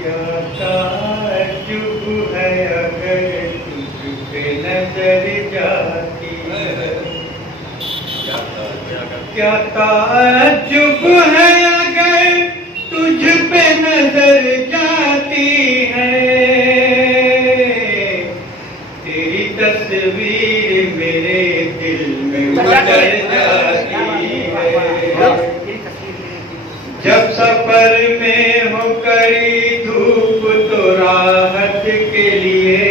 क्या ताज्जुब है अगर तुझ पे नजर जाती है, क्या ताज्जुब है अगर तुझ पे नजर जाती है, तेरी तस्वीर मेरे दिल में उतर जाती है। जब सफर में हो कड़ी धूप तो राहत के लिए,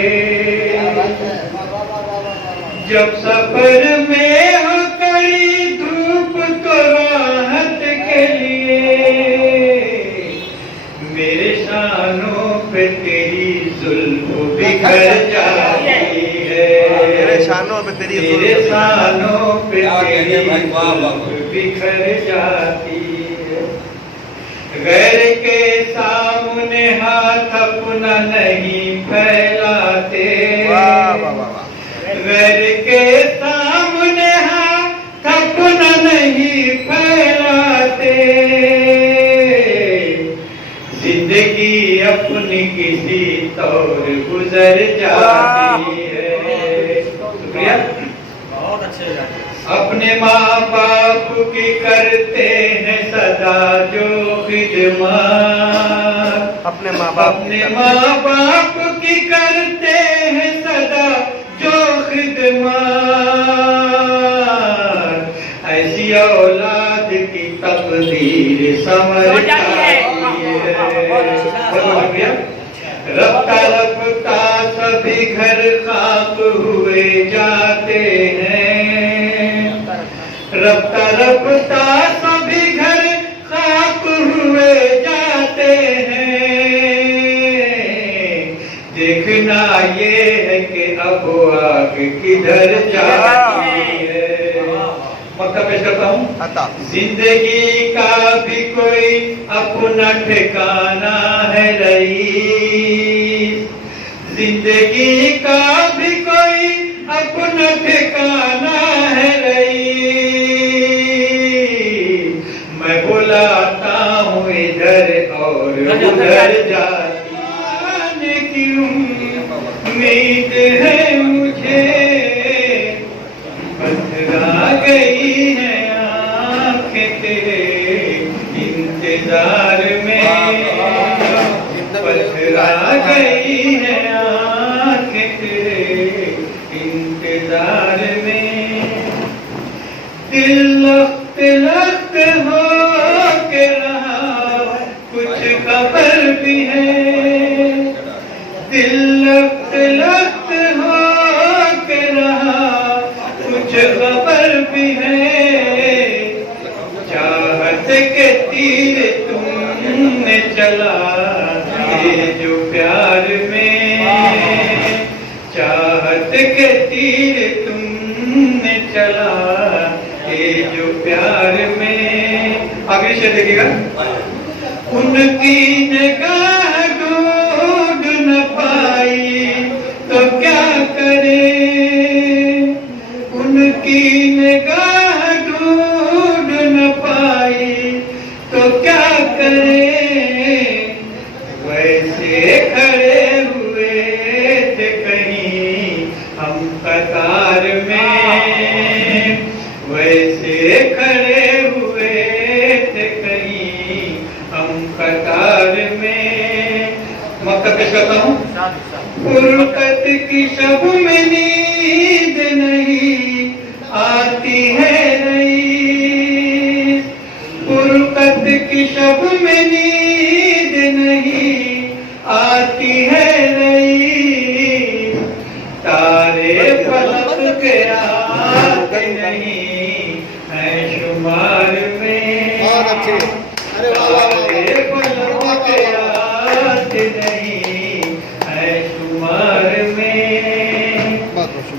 जब सफर में हो कड़ी धूप तो राहत के लिए, मेरे शानों पे तेरी जुल्फ बिखर जाती है, मेरे शानों पे तेरी जुल्फ बिखर जाती है। गैर के सामने हाथ अपना नहीं फैलाते, गैर के सामने हाथ अपना नहीं फैलाते, जिंदगी अपनी किसी तौर गुजर जाती है। शुक्रिया, बहुत अच्छे गाने। अपने माँ बाप की करते हैं सदा जो खिदमत, अपने माँ बाप की करते हैं सदा जो खिदमत, ऐसी औलाद की तकदीर समझ जाती है। रफ्ता रफ्ता सभी घर खाक हुए जाते हैं, रफ्ता रफ्ता सभी घर खाक हुए जाते हैं, देखना ये है कि अब आग किधर जाती है। मक्का पेश करता हूँ। जिंदगी का भी कोई अपना ठिकाना है रईस, जिंदगी का भी कोई अपना ठिकाना है रईस, मैं बुलाता हूँ इधर और उधर जाने की उम्मीद है मुझे, पथरा गई है आँखें तेरे इंतजार में, पथरा गई है आँखें तेरे इंतजार में, दिल लख्त लख्त हो के रहा कुछ खबर भी है, दिल लख्त लख्त हो के रहा कुछ खबर भी है, चाहत के तीर तुमने चला ये जो प्यार में, चाहत के तीर तुमने चला ये जो प्यार में। आगे से देखिएगा। उनकी निगाह ढूंढ न पाई तो क्या करे, उनकी निगाह ढूंढ न पाई तो क्या करे, वैसे खड़े हुए थे कहीं हम कतार में, वैसे खड़े हुए थे कहीं हम कतार में। मक्का पेश करता हूँ। फुरकत की शब में नींद नहीं आती है रईस, फुरकत की शब में नींद नहीं आती है रईस, तारे फलक के आते नहीं है शुमार में, तारे फलक के आते नहीं है शुमार में,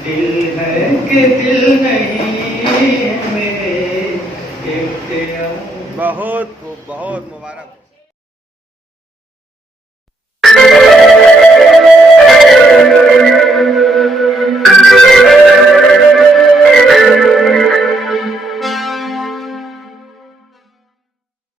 दिल है कि दिल नहीं मेरे, बहुत बहुत मुबारक।